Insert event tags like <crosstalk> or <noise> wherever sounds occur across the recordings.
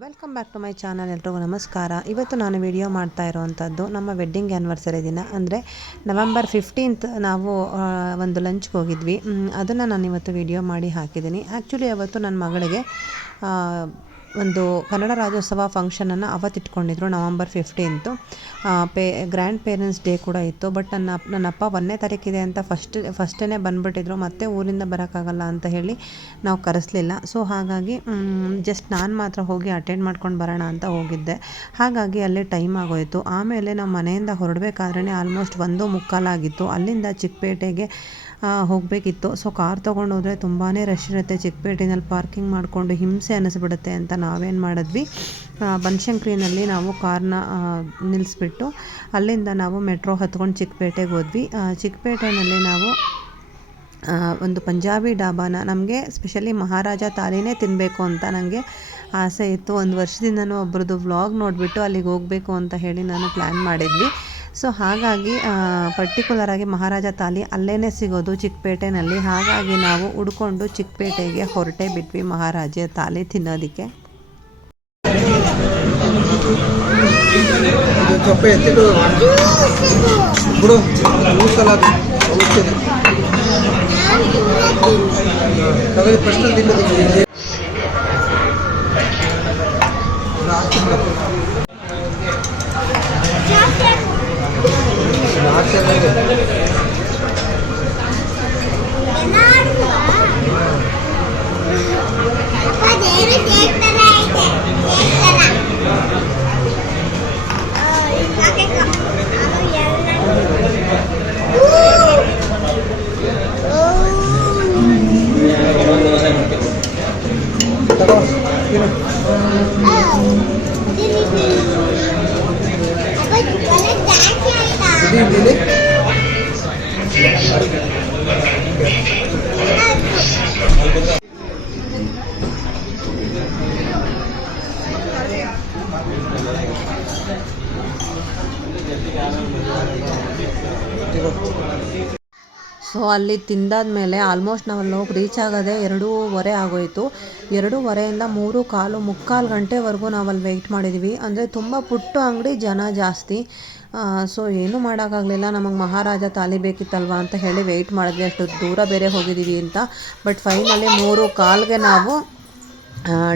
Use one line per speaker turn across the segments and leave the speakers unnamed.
Welcome back to my channel ಎಲ್ರಿಗೂ ನಮಸ್ಕಾರ. ಇವತ್ತು ನಾನು ವಿಡಿಯೋ ಮಾಡ್ತಾ ಇರೋವಂಥದ್ದು ನಮ್ಮ ವೆಡ್ಡಿಂಗ್ ಆ್ಯನಿವರ್ಸರಿ ದಿನ. ಅಂದರೆ ನವೆಂಬರ್ ಫಿಫ್ಟೀನ್ತ್ ನಾವು ಒಂದು ಲಂಚ್ಗೆ ಹೋಗಿದ್ವಿ. ಅದನ್ನು ನಾನು ಇವತ್ತು ವಿಡಿಯೋ ಮಾಡಿ ಹಾಕಿದ್ದೀನಿ. ಆ್ಯಕ್ಚುಲಿ ಅವತ್ತು ನನ್ನ ಮಗಳಿಗೆ ಒಂದು ಕನ್ನಡ ರಾಜ್ಯೋತ್ಸವ ಫಂಕ್ಷನನ್ನು ಅವತ್ತಿಟ್ಕೊಂಡಿದ್ರು ನವಂಬರ್ ಫಿಫ್ಟೀನ್ತು. ಪೇ, ಗ್ರ್ಯಾಂಡ್ ಪೇರೆಂಟ್ಸ್ ಡೇ ಕೂಡ ಇತ್ತು. ಬಟ್ ನನ್ನ ನನ್ನ ಅಪ್ಪ ಒಂದನೇ ತಾರೀಕಿದೆ ಅಂತ ಫಸ್ಟ್ ಫಸ್ಟೇ ಬಂದುಬಿಟ್ಟಿದ್ರು. ಮತ್ತೆ ಊರಿಂದ ಬರೋಕ್ಕಾಗಲ್ಲ ಅಂತ ಹೇಳಿ ನಾವು ಕರೆಸಲಿಲ್ಲ. ಸೊ, ಹಾಗಾಗಿ ಜಸ್ಟ್ ನಾನು ಮಾತ್ರ ಹೋಗಿ ಅಟೆಂಡ್ ಮಾಡ್ಕೊಂಡು ಬರೋಣ ಅಂತ ಹೋಗಿದ್ದೆ. ಹಾಗಾಗಿ ಅಲ್ಲೇ ಟೈಮ್ ಆಗೋಯಿತು. ಆಮೇಲೆ ನಾವು ಮನೆಯಿಂದ ಹೊರಡಬೇಕಾದ್ರೆ ಆಲ್ಮೋಸ್ಟ್ ಒಂದು ಮುಕ್ಕಾಲಾಗಿತ್ತು. ಅಲ್ಲಿಂದ ಚಿಕ್ಕಪೇಟೆಗೆ ಹೋಗಬೇಕಿತ್ತು. ಸೊ ಕಾರ್ ತೊಗೊಂಡು ಹೋದರೆ ತುಂಬಾ ರಶ್ ಇರುತ್ತೆ. ಚಿಕ್ಕಪೇಟೆಯಲ್ಲಿ ಪಾರ್ಕಿಂಗ್ ಮಾಡಿಕೊಂಡು ಹಿಂಸೆ ಅನ್ನಿಸ್ಬಿಡುತ್ತೆ ಅಂತ ನಾವೇನು ಮಾಡಿದ್ವಿ. ಬನಶಂಕರಿನಲ್ಲಿ ನಾವು ಕಾರ್ನ ನಿಲ್ಲಿಸ್ಬಿಟ್ಟು ಅಲ್ಲಿಂದ ನಾವು ಮೆಟ್ರೋ ಹತ್ಕೊಂಡು ಚಿಕ್ಕಪೇಟೆಗೆ ಹೋದ್ವಿ. ಆ, ಚಿಕ್ಕಪೇಟೆನಲ್ಲಿ ನಾವು ಒಂದು ಪಂಜಾಬಿ ಡಾಬಾನ ನಮಗೆ ಸ್ಪೆಷಲಿ ಮಹಾರಾಜ ತಾಲಿನೇ ತಿನ್ನಬೇಕು ಅಂತ ನನಗೆ ಆಸೆ ಇತ್ತು. ಒಂದು ವರ್ಷದಿಂದನೂ ಒಬ್ರದ್ದು ವ್ಲಾಗ್ ನೋಡಿಬಿಟ್ಟು ಅಲ್ಲಿಗೆ ಹೋಗಬೇಕು ಅಂತ ಹೇಳಿ ನಾನು ಪ್ಲ್ಯಾನ್ ಮಾಡಿದ್ವಿ. ಸೊ ಹಾಗಾಗಿ ಪರ್ಟಿಕ್ಯುಲರಾಗಿ ಮಹಾರಾಜ ತಾಲಿ ಅಲ್ಲೇ ಸಿಗೋದು ಚಿಕ್ಕಪೇಟೆನಲ್ಲಿ. ಹಾಗಾಗಿ ನಾವು ಹುಡ್ಕೊಂಡು ಚಿಕ್ಕಪೇಟೆಗೆ ಹೊರಟೇ ಬಿಟ್ವಿ ಮಹಾರಾಜ ತಾಲಿ ತಿನ್ನೋದಕ್ಕೆ.
ಬಿಡು
ಅಲ್ಲಿ ತಿಂದಾದ್ಮೇಲೆ ಆಲ್ಮೋಸ್ಟ್ ನಾವು ಹೋಗಿ ರೀಚ್ ಆಗೋದೇ ಎರಡೂವರೆ ಆಗೋಯಿತು. ಎರಡೂವರೆಯಿಂದ ಮೂರು ಕಾಲು, ಮುಕ್ಕಾಲು ಗಂಟೆವರೆಗೂ ನಾವು ಅಲ್ಲಿ ವೆಯ್ಟ್ ಮಾಡಿದ್ವಿ. ಅಂದರೆ ತುಂಬ ಪುಟ್ಟ ಅಂಗಡಿ, ಜನ ಜಾಸ್ತಿ. ಸೊ ಏನೂ ಮಾಡೋಕ್ಕಾಗಲಿಲ್ಲ. ನಮಗೆ ಮಹಾರಾಜ ತಾಲಿ ಬೇಕಿತ್ತಲ್ವಾ ಅಂತ ಹೇಳಿ ವೆಯ್ಟ್ ಮಾಡಿದ್ವಿ. ಅಷ್ಟು ದೂರ ಬೇರೆ ಹೋಗಿದ್ದೀವಿ ಅಂತ. ಬಟ್ ಫೈನಲಿ ಮೂರು ಕಾಲಿಗೆ ನಾವು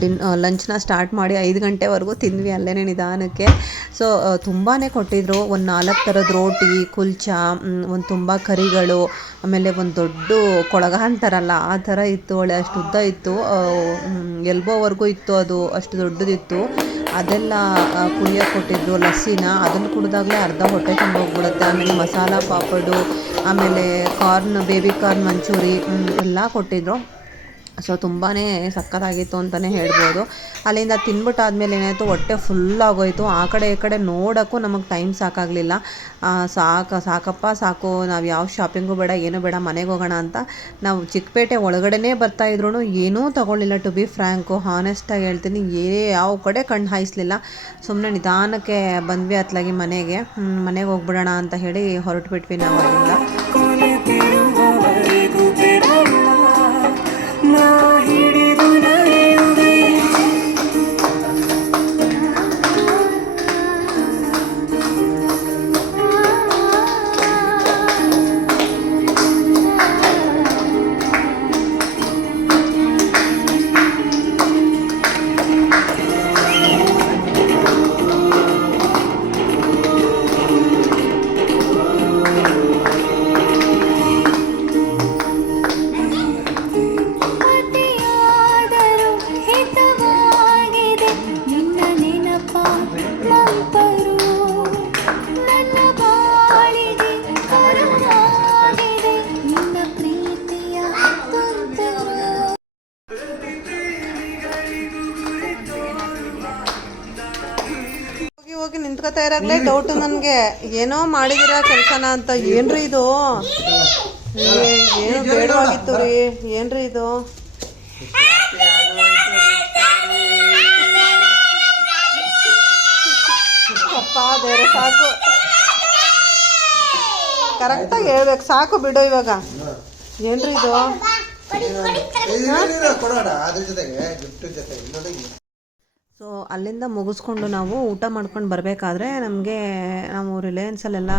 ಡಿನ್ ಲಂಚ್ನ ಸ್ಟಾರ್ಟ್ ಮಾಡಿ ಐದು ಗಂಟೆವರೆಗೂ ತಿಂದ್ವಿ ಅಲ್ಲೇ ನಿಧಾನಕ್ಕೆ. ಸೊ ತುಂಬಾ ಕೊಟ್ಟಿದ್ರು. ಒಂದು ನಾಲ್ಕು ಥರದ ರೋಟಿ, ಕುಲ್ಚಾ ಒಂದು ತುಂಬ ಕರಿಗಳು, ಆಮೇಲೆ ಒಂದು ದೊಡ್ಡ ಕೊಳಗ ಅಂತಾರಲ್ಲ ಆ ಥರ ಇತ್ತು. ಒಳ್ಳೆ ಅಷ್ಟು ಉದ್ದ ಇತ್ತು. ಎಲ್ಬೋವರೆಗೂ ಇತ್ತು ಅದು, ಅಷ್ಟು ದೊಡ್ಡದಿತ್ತು. ಅದೆಲ್ಲ ಕುಯ್ಯ ಕೊಟ್ಟಿದ್ರು, ಲಸ್ಸಿನ. ಅದನ್ನು ಕುಡಿದಾಗಲೇ ಅರ್ಧ ಹೊಟ್ಟೆ ತುಂಬ ಹೋಗ್ಬಿಡುತ್ತೆ ಆಮೇಲೆ ಮಸಾಲ ಪಾಪಡು, ಆಮೇಲೆ ಕಾರ್ನ್, ಬೇಬಿ ಕಾರ್ನ್ ಮಂಚೂರಿ ಎಲ್ಲ ಕೊಟ್ಟಿದ್ರು. ಸೊ ತುಂಬಾ ಸಕ್ಕತ್ತಾಗಿತ್ತು ಅಂತಲೇ ಹೇಳ್ಬೋದು. ಅಲ್ಲಿಂದ ತಿನ್ಬಿಟ್ಟಾದ್ಮೇಲೆ ಏನಾಯಿತು, ಹೊಟ್ಟೆ ಫುಲ್ ಆಗೋಯಿತು. ಆ ಕಡೆ ಈ ಕಡೆ ನೋಡೋಕ್ಕೂ ನಮಗೆ ಟೈಮ್ ಸಾಕಾಗಲಿಲ್ಲ. ಸಾಕು, ಸಾಕಪ್ಪ, ಸಾಕು. ನಾವು ಯಾವ ಶಾಪಿಂಗು ಬೇಡ, ಏನು ಬೇಡ, ಮನೆಗೆ ಹೋಗೋಣ ಅಂತ ನಾವು ಚಿಕ್ಕಪೇಟೆ ಒಳಗಡೆನೇ ಬರ್ತಾಯಿದ್ರು ಏನೂ ತೊಗೊಳ್ಳಿಲ್ಲ. ಟು ಬಿ ಫ್ರ್ಯಾಂಕು ಹಾನೆಸ್ಟಾಗಿ ಹೇಳ್ತೀನಿ, ಏ, ಯಾವ ಕಡೆ ಕಣ್ಣು ಹಾಯಿಸ್ಲಿಲ್ಲ. ಸುಮ್ಮನೆ ನಿಧಾನಕ್ಕೆ ಬಂದ್ವಿ ಅತ್ಲಾಗಿ ಮನೆಗೆ. ಮನೆಗೆ ಹೋಗ್ಬಿಡೋಣ ಅಂತ ಹೇಳಿ ಹೊರಟುಬಿಟ್ವಿ ನಾವು ಅಲ್ಲಿಂದ. ಹೋಗಿ ಇರಾಗ್ಲೇ ಡೌಟ್ ನನಗೆ. ಏನೋ ಮಾಡಿದಿರ ಕೆಲ್ಸನ ಅಂತ. ಏನ್ರಿ ಇದು? ಏನು ಏನೋ ಬೇಡವಾಗಿತ್ತು ರೀ. ಏನ್ರಿ ಇದು? ಅಪ್ಪ ಬೇರೆ ಸಾಕು. ಕರೆಕ್ಟಾಗಿ ಹೇಳ್ಬೇಕು. ಸಾಕು ಬಿಡು ಇವಾಗ. ಏನ್ರಿ ಇದು? ಸೊ ಅಲ್ಲಿಂದ ಮುಗಿಸ್ಕೊಂಡು ನಾವು ಊಟ ಮಾಡ್ಕೊಂಡು ಬರಬೇಕಾದ್ರೆ ನಮಗೆ ನಾವು ರಿಲಯನ್ಸಲ್ಲೆಲ್ಲ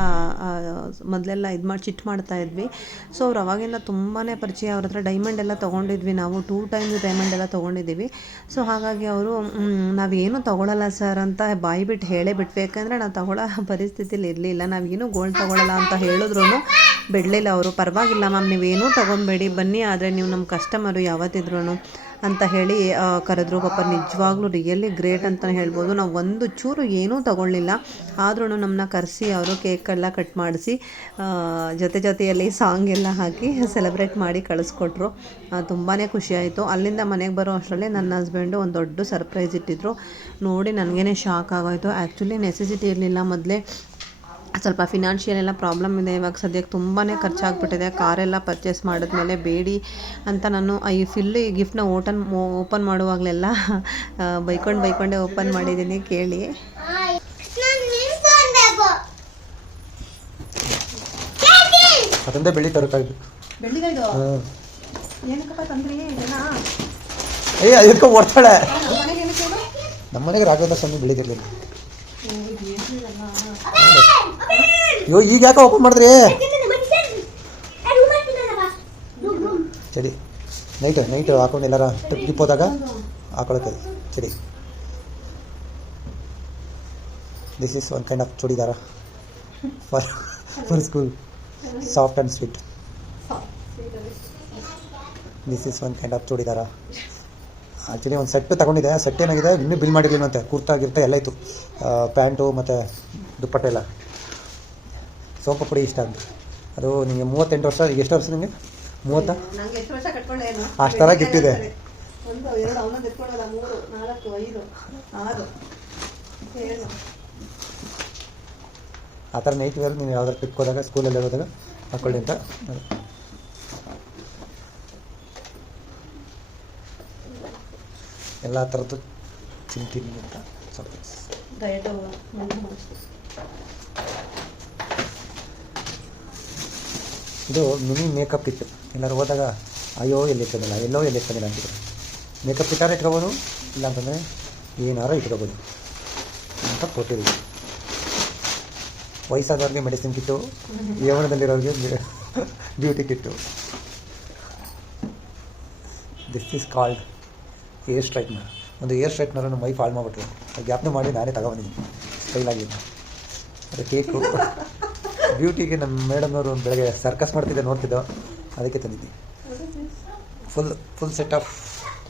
ಮೊದಲೆಲ್ಲ ಇದು ಮಾಡಿ, ಚಿಟ್ ಮಾಡ್ತಾ ಇದ್ವಿ. ಸೊ ಅವ್ರು ಅವಾಗಿಂದ ತುಂಬಾ ಪರಿಚಯ, ಅವ್ರ ಹತ್ರ ಡೈಮಂಡ್ ಎಲ್ಲ ತೊಗೊಂಡಿದ್ವಿ ನಾವು ಟೂ ಟೈಮ್ಸ್ ಡೈಮಂಡ್ ಎಲ್ಲ ತೊಗೊಂಡಿದ್ದೀವಿ. ಸೊ ಹಾಗಾಗಿ ಅವರು ನಾವೇನು ತೊಗೊಳಲ್ಲ ಸರ್ ಅಂತ ಬಾಯಿ ಬಿಟ್ಟು ಹೇಳೇ ಬಿಟ್ವಿ. ಯಾಕಂದರೆ ನಾವು ತಗೊಳ್ಳೋ ಪರಿಸ್ಥಿತಿಲಿ ಇರಲಿಲ್ಲ ನಾವೇನು ಗೋಲ್ಡ್ ತೊಗೊಳಲ್ಲ ಅಂತ ಹೇಳಿದ್ರು ಬಿಡಲಿಲ್ಲ ಅವರು. ಪರವಾಗಿಲ್ಲ ಮ್ಯಾಮ್ ನೀವೇನೂ ತೊಗೊಬೇಡಿ, ಬನ್ನಿ. ಆದರೆ ನೀವು ನಮ್ಮ ಕಸ್ಟಮರು ಯಾವತ್ತಿದ್ರೂ ಅಂತ ಹೇಳಿ ಕರೆದ್ರು. ಪಾಪ ನಿಜವಾಗ್ಲೂ ರಿಯಲಿ ಗ್ರೇಟ್ ಅಂತಲೇ ಹೇಳ್ಬೋದು. ನಾವು ಒಂದು ಚೂರು ಏನೂ ತಗೊಳ್ಳಿಲ್ಲ. ಆದ್ರೂ ನಮ್ಮನ್ನ ಕರೆಸಿ ಅವರು ಕೇಕೆಲ್ಲ ಕಟ್ ಮಾಡಿಸಿ ಜೊತೆ ಜೊತೆಯಲ್ಲಿ ಸಾಂಗ್ ಎಲ್ಲ ಹಾಕಿ ಸೆಲೆಬ್ರೇಟ್ ಮಾಡಿ ಕಳಿಸ್ಕೊಟ್ರು. ತುಂಬಾ ಖುಷಿಯಾಯಿತು ಅಲ್ಲಿಂದ ಮನೆಗೆ ಬರೋ ಅಷ್ಟರಲ್ಲಿ ನನ್ನ ಹಸ್ಬೆಂಡು ಒಂದು ದೊಡ್ಡ ಸರ್ಪ್ರೈಸ್ ಇಟ್ಟಿದ್ರು. ನೋಡಿ ನನಗೇ ಶಾಕ್ ಆಗೋಯಿತು. ಆ್ಯಕ್ಚುಲಿ ನೆಸೆಸಿಟಿ ಇರಲಿಲ್ಲ ಮೊದಲೇ. ಸ್ವಲ್ಪ ಫಿನಾನ್ಷಿಯಲ್ ಎಲ್ಲ ಪ್ರಾಬ್ಲಮ್ ಇದೆ. ಇವಾಗ ಸದ್ಯಕ್ಕೆ ತುಂಬಾ ಖರ್ಚಾಗ್ಬಿಟ್ಟಿದೆ. ಕಾರೆಲ್ಲ ಪರ್ಚೇಸ್ ಮಾಡಿದ್ಮೇಲೆ ಬೇಡಿ ಅಂತ ನಾನು ಈ ಫಿಲ್ ಈ ಗಿಫ್ಟ್ನ ಓಟನ್ ಓಪನ್ ಮಾಡುವಾಗಲೆಲ್ಲ ಬೈಕೊಂಡು ಬೈಕೊಂಡೆ ಓಪನ್ ಮಾಡಿದ್ದೀನಿ ಕೇಳಿ.
ಅದರಿಂದ ಬೆಳ್ಳಿ ತರಕಾಗಬೇಕು
ಬೆಳ್ಳಿಗೈದು?
ಹಾಂ.
ಏನಕ್ಕಪ್ಪ ತಂದ್ರಿ? ಏನ
ಏ ಅದಕ್ಕೆ ಓಡ್ತಾಳೆ ನಮ್ಮನೆಗೆ ರಾಘವೇಂದ್ರ ಸ್ವಾಮಿ ಬೆಳಿತಿರ್ಲಿಲ್ಲ ಅಯ್ಯೋ ಈಗ ಯಾಕೆ ಓಪನ್ ಮಾಡಿದ್ರಿ? ಚಳಿ ನೈಟ್ ನೈಟ್ ಹಾಕೊಂಡು ಎಲ್ಲಾರ ಟ್ರಿಪ್ ಗಿಪ್ ಹೋದಾಗ ಹಾಕೊಳಕ್ಕೆ ಚಳಿ this is one kind of churidar for for school soft and sweet this is one kind of churidar. Actually ಒಂದು ಸೆಟ್ ತಗೊಂಡಿದ್ದೆ ಸೆಟ್ ಏನಾಗಿದೆ ಇನ್ನೂ ಬಿಲ್ ಮಾಡಿರಲಿಲ್ಲಂತೆ ಕುರ್ತಾ ಗಿರ್ತಾ ಎಲ್ಲ ಇತ್ತು ಪ್ಯಾಂಟು ಮತ್ತು ದುಪ್ಪಟ್ಟೆ ಎಲ್ಲ. ಸೋಪ ಪುಡಿ ಇಷ್ಟ ಅಂತ. ಅದು ನಿಮಗೆ ಮೂವತ್ತೆಂಟು ವರ್ಷ ಈಗ ಎಷ್ಟು ವರ್ಷ ನಿಮಗೆ ಮೂವತ್ತ?
ಅಷ್ಟರ ಏಳು
ಆ ಥರ ನೈಟ್ ವೇರ್ ನೀವು ಯಾವ್ದಾರು ಟ್ರಿಪ್ ಹೋದಾಗ ಸ್ಕೂಲಲ್ಲಿ ಹೋದಾಗ ಹಾಕ್ಕೊಳ್ಳಿ ಅಂತ. ಎಲ್ಲ ಥರದ್ದು ತಿಂತೀನಿ ಅಂತ ಸ್ವಲ್ಪ ಇದು ಮಿನಿ ಮೇಕಪ್ ಕಿಟ್ ಎಲ್ಲರೂ ಹೋದಾಗ ಅಯ್ಯೋ ಎಲ್ಲಿ ಇಟ್ಕೊಂಡಿಲ್ಲ ಎಲ್ಲೋ ಎಲ್ಲಿ ಇರ್ತದಿಲ್ಲ ಅಂತಿದ್ರು. ಮೇಕಪ್ ಇಟ್ಟಾರ ಇಟ್ಕೋಬೋದು ಇಲ್ಲ ಅಂತಂದರೆ ಏನಾರು ಇಟ್ಕೋಬೋದು ಅಂತ ಕೊಟ್ಟಿದ್ದೀವಿ ವಯಸ್ಸಾದವ್ರಿಗೆ medicine kit ಯೌವನದಲ್ಲಿರೋರಿಗೆ beauty <laughs> kit. This is called air straightener ಒಂದು ಏರ್ ಸ್ಟ್ರೈಟ್ನರ್ ಮೈ ಫಾಲ್ ಮಾಡಿಬಿಟ್ಟು ಮಾಡಿಬಿಟ್ರು ಗ್ಯಾಪ್ನ ಮಾಡಿ ನಾನೇ ತಗೊಂಡಿದ್ದೀನಿ ಸ್ಟೈಲಾಗಿ ಅದು ಕೇಕು ಬ್ಯೂಟಿಗೆ ನಮ್ಮ ಮೇಡಮ್ನವರು ಬೆಳಗ್ಗೆ ಸರ್ಕಸ್ ಮಾಡ್ತಿದ್ದೆ ನೋಡ್ತಿದ್ದೆ ಅದಕ್ಕೆ ತಂದಿದ್ದೆ full full set of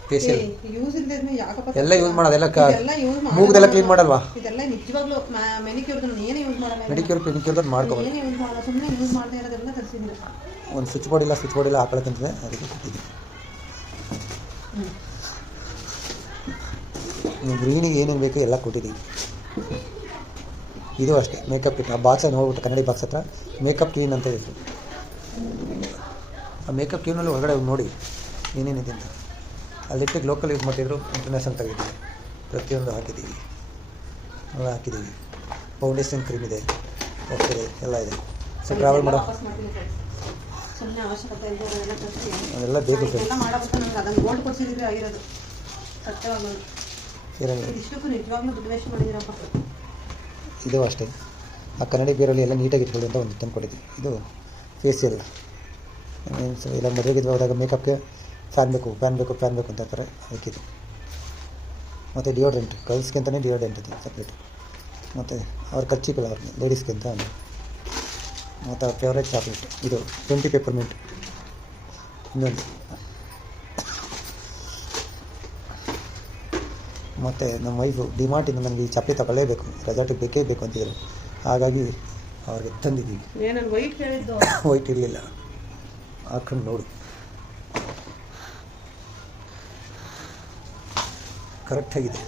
facial ಎಲ್ಲ ಯೂಸ್ ಮಾಡೋದೆಲ್ಲ ಮೂಗ್ದೆಲ್ಲ ಕ್ಲೀನ್ ಮಾಡಲ್ವಾ? ಮೆಡಿಕ್ಯೂರ್ ಪೆನಿಕ್ಯೂರ್ ಮಾಡ್ಕೋಬೋದು ಒಂದು ಸ್ವಿಚ್ ಬೋರ್ಡ್ ಇಲ್ಲ ಸ್ವಿಚ್ ಬೋರ್ಡ್ ಇಲ್ಲ ತಂದಿದೆ ಅದಕ್ಕೆ ಕೊಟ್ಟಿದ್ದೆ ಗ್ರೀನಿಗೆ ಏನೇನು ಬೇಕು ಎಲ್ಲ ಕೊಟ್ಟಿದ್ದೀವಿ ಇದು ಅಷ್ಟೇ ಮೇಕಪ್ ಕಿಟ್ ಆ ಬಾಕ್ಸ್ ನೋಡ್ಬಿಟ್ಟು ಕನ್ನಡಿ ಬಾಕ್ಸ್ ಹತ್ರ ಮೇಕಪ್ ಕ್ಲೀನ್ ಅಂತ ಇತ್ತು ಆ ಮೇಕಪ್ ಕ್ಲೀನಲ್ಲಿ ಹೊರಗಡೆ ನೋಡಿ ಏನೇನಿದೆ ಅಂತ. ಅಲ್ಲಿಟ್ಟಿಗೆ ಲೋಕಲ್ ಯೂಸ್ ಮಾಡಿದ್ರು ಇಂಟರ್ನ್ಯಾಷನಲ್ ತೆಗೆದಿದ್ದೀವಿ. ಪ್ರತಿಯೊಂದು ಹಾಕಿದ್ದೀವಿ. ಎಲ್ಲ ಹಾಕಿದ್ದೀವಿ. ಫೌಂಡೇಶನ್ ಕ್ರೀಮ್ ಇದೆ ಇದೆ ಎಲ್ಲ ಇದೆ. ಸೊ ಟ್ರಾವೆಲ್ ಮಾಡೋ ಅದೆಲ್ಲ ಬೇಕು ಸರ್.
ಮಾಡಿದಿರಪ್ಪ
ಇದು ಅಷ್ಟೇ. ಆ ಕನ್ನಡಿ ಬೇರಲ್ಲಿ ಎಲ್ಲ ನೀಟಾಗಿ ಇಟ್ಕೊಳ್ಳಿ ಅಂತ ಒಂದು ತಂದು ಕೊಟ್ಟಿದ್ವಿ ಇದು ಫೇಸಿಯಲ್ ಮೀನ್ಸ್ ಇಲ್ಲ ಮದುವೆಗೆ ಹೋದಾಗ ಮೇಕಪ್ಗೆ ಫ್ಯಾನ್ ಬೇಕು ಫ್ಯಾನ್ ಬೇಕು ಫ್ಯಾನ್ ಬೇಕು ಅಂತ ಇರ್ತಾರೆ ಅದಕ್ಕಿದು ಮತ್ತು ಡಿಯೋಡ್ರೆಂಟ್ ಗರ್ಲ್ಸ್ಗೆ ಅಂತಲೇ ಡಿಯೋಡ್ರೆಂಟ್ ಇದೆ ಸಪ್ರೇಟ್ ಮತ್ತು ಅವ್ರ ಖರ್ಚಿಪಿಲ್ಲ ಅವ್ರಿಗೆ ಲೇಡೀಸ್ಗೆ ಅಂತ ಮತ್ತು ಅವ್ರ ಫೇವ್ರೇಟ್ ಚಾಕ್ಲೇಟ್ ಇದು ಟ್ವೆಂಟಿ ಪೇಪರ್ಮೆಂಟ್ ಇನ್ನೊಂದು. ಮತ್ತು ನಮ್ಮ ವೈಫು ಡಿಮಾರ್ಟಿಂದ ನನಗೆ ಈ ಚಪ್ಪಲಿ ತಗೊಳ್ಳೇಬೇಕು ರೆಸಾರ್ಟಿಗೆ ಬೇಕೇ ಬೇಕು ಅಂತಿದ್ರು ಹಾಗಾಗಿ ಅವ್ರಿಗೆ ತಂದಿದ್ದೀವಿ.
ವೈಟ್
ಇರಲಿಲ್ಲ. ಹಾಕೊಂಡು ನೋಡು. ಕರೆಕ್ಟಾಗಿದೆ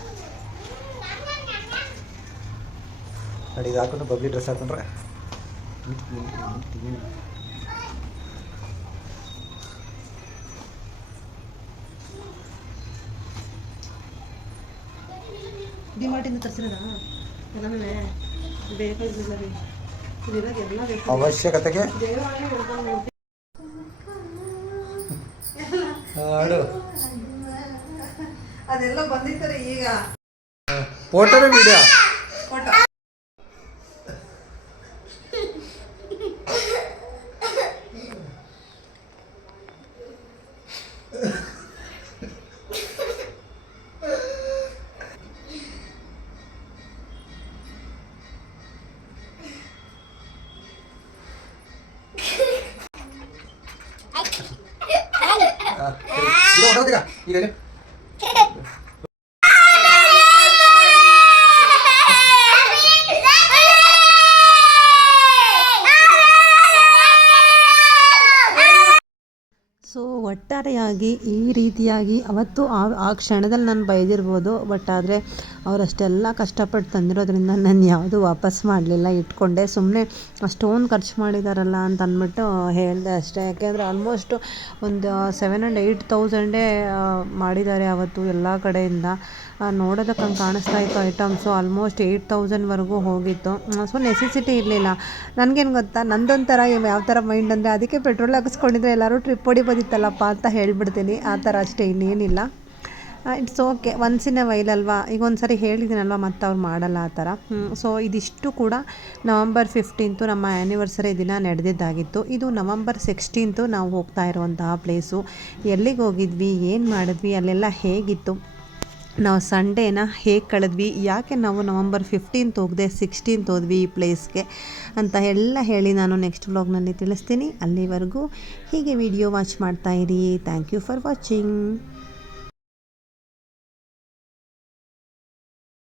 ನೋಡಿ ಇದು ಹಾಕೊಂಡು ಬಬ್ಲಿ ಡ್ರೆಸ್ ಹಾಕೊಂಡ್ರೆ.
ಡಿಮಾರ್ಟಿಂದ ತರಿಸಿರೋದಾ? ಎಲ್ಲನೂ ಬೇಕಾಗಿಲ್ಲ ರೀ ಇದಿರೋದು ಎಲ್ಲ ಬೇಕು.
ಅವಶ್ಯಕತೆಗೆ? ಹಾಡು.
ಅದೆಲ್ಲ ಬಂದಿರ್ತಾರೆ ಈಗ.
ಫೋಟೋನೇ ವಿಡಿಯೋ ಇದು ಹೊರಟೋಗ್ತೀಗ ಈಗ ಹೇಳಿ.
ಸೊ ಒಟ್ಟಾರೆಯಾಗಿ ಈ ರೀತಿಯಾಗಿ ಅವತ್ತು ಆ ಆ ಕ್ಷಣದಲ್ಲಿ ನಾನು ಬೈದಿರ್ಬೋದು ಬಟ್ ಆದರೆ ಅವರಷ್ಟೆಲ್ಲ ಕಷ್ಟಪಟ್ಟು ತಂದಿರೋದ್ರಿಂದ ನಾನು ಯಾವುದೂ ವಾಪಸ್ ಮಾಡಲಿಲ್ಲ. ಇಟ್ಕೊಂಡೆ ಸುಮ್ಮನೆ ಅಷ್ಟೊಂದು ಖರ್ಚು ಮಾಡಿದಾರಲ್ಲ ಅಂತ ಅಂದ್ಬಿಟ್ಟು ಹೇಳಿದೆ ಅಷ್ಟೇ. ಯಾಕೆಂದರೆ ಆಲ್ಮೋಸ್ಟು ಒಂದು ಸೆವೆನ್ ಆ್ಯಂಡ್ ಏಯ್ಟ್ ತೌಸಂಡೇ ಮಾಡಿದ್ದಾರೆ ಅವತ್ತು ಎಲ್ಲ ಕಡೆಯಿಂದ. ನೋಡೋದಕ್ಕೆ ಹಂಗೆ ಕಾಣಿಸ್ತಾ ಇತ್ತು ಐಟಮ್ಸು ಆಲ್ಮೋಸ್ಟ್ ಏಯ್ಟ್ ತೌಸಂಡ್ವರೆಗೂ ಹೋಗಿತ್ತು. ಸೊ ನೆಸೆಸಿಟಿ ಇರಲಿಲ್ಲ. ನನಗೇನು ಗೊತ್ತಾ? ನಂದೊಂಥರ ಯಾವ ಥರ ಮೈಂಡ್ ಅಂದರೆ ಅದಕ್ಕೆ ಪೆಟ್ರೋಲ್ ಹಾಕಿಸ್ಕೊಂಡಿದ್ರೆ ಎಲ್ಲರೂ ಟ್ರಿಪ್ ಹೊಡಿಬೋದಿತ್ತಲ್ಲಪ್ಪ ಅಂತ ಹೇಳಿಬಿಡ್ತೀನಿ. ಆ ಥರ ಅಷ್ಟೇ, ಇನ್ನೇನಿಲ್ಲ. It's okay once in a while ಅಲ್ವಾ? ಈಗ ಒಂದು ಸರಿ ಹೇಳಿದ್ದೀನಲ್ವ ಮತ್ತೆ ಅವ್ರು ಮಾಡಲ್ಲ ಆ ಥರ ಸೊ ಇದಿಷ್ಟು ಕೂಡ ನವಂಬರ್ ಫಿಫ್ಟೀನ್ತು ನಮ್ಮ ಆ್ಯನಿವರ್ಸರಿ ದಿನ ನಡೆದಿದ್ದಾಗಿತ್ತು. ಇದು ನವಂಬರ್ ಸಿಕ್ಸ್ಟೀನ್ತು ನಾವು ಹೋಗ್ತಾ ಇರುವಂತಹ ಪ್ಲೇಸು ಎಲ್ಲಿಗೆ ಹೋಗಿದ್ವಿ? ಏನು ಮಾಡಿದ್ವಿ? ಅಲ್ಲೆಲ್ಲ ಹೇಗಿತ್ತು? ನಾವು ಸಂಡೇನ ಹೇಗೆ ಕಳೆದ್ವಿ? ಯಾಕೆ ನಾವು ನವಂಬರ್ ಫಿಫ್ಟೀನ್ತ್ ಹೋಗದೆ ಸಿಕ್ಸ್ಟೀನ್ತ್ ಹೋದ್ವಿ ಈ ಪ್ಲೇಸ್ಗೆ ಅಂತ ಎಲ್ಲ ಹೇಳಿ ನಾನು ನೆಕ್ಸ್ಟ್ ವ್ಲಾಗ್ನಲ್ಲಿ ತಿಳಿಸ್ತೀನಿ. ಅಲ್ಲಿವರೆಗೂ ಹೀಗೆ ವಿಡಿಯೋ ವಾಚ್ ಮಾಡ್ತಾಯಿರಿ ಥ್ಯಾಂಕ್ ಯು ಫಾರ್ ವಾಚಿಂಗ್